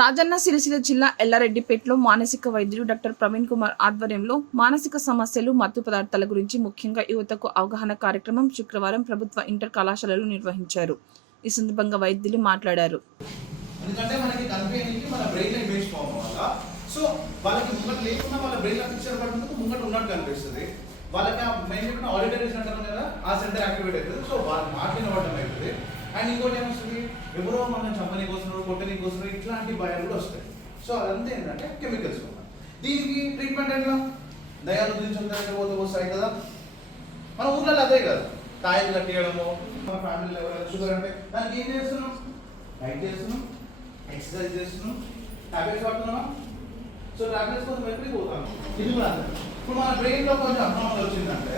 రాజన్న సిరిసిల్ల జిల్లా ఎల్లారెడ్డిపేటలో మానసిక వైద్యుడు డాక్టర్ ప్రవీణ్ కుమార్ ఆధ్వర్యంలో మానసిక సమస్యలు మత్తు పదార్థాల గురించి ముఖ్యంగా యువతకు అవగాహన కార్యక్రమం శుక్రవారం ప్రభుత్వ ఇంటర్ కళాశాలలో నిర్వహించారు. ఈ సందర్భంగా వైద్యులు మాట్లాడారు. ఎందుకంటే మనకి మన బ్రెయిన్ సో వాళ్ళకి లేకుండా వాళ్ళ బ్రెయిన్ పిక్చర్ ముంగట ఉన్నట్టు కనిపిస్తుంది. వాళ్ళకి ఆ మెయిన్ కదా ఆ సెంటర్ యాక్టివేట్ అవుతుంది. సో వాళ్ళు మాట అండ్ ఇంకోటి ఏమొస్తుంది? ఎవరో మనం చంపని కోసరు కొట్టనీకి కోసరు ఇట్లాంటి భయాలు కూడా వస్తాయి. సో అదంతా ఏంటంటే కెమికల్స్ దీనికి ట్రీట్మెంట్ ఎట్లా? దయాలు గురించి పోతే వస్తాయి కదా. మన ఊర్లలో అదే కదా. కాయలు కట్టేయడము మన ఫ్యామిలీలో ఎవరైనా షుగర్ అంటే దానికి ఏం చేస్తున్నాం? డైట్ చేస్తున్నాం ఎక్సర్సైజ్ చేస్తున్నాం టాబ్లెట్స్ వాడుతున్నామా సో టాబ్లెట్స్ కోసం ఎక్కడికి పోతాం. ఇది కూడా ఇప్పుడు మన బ్రెయిన్లో కొంచెం అబ్నార్మల్ వచ్చిందంటే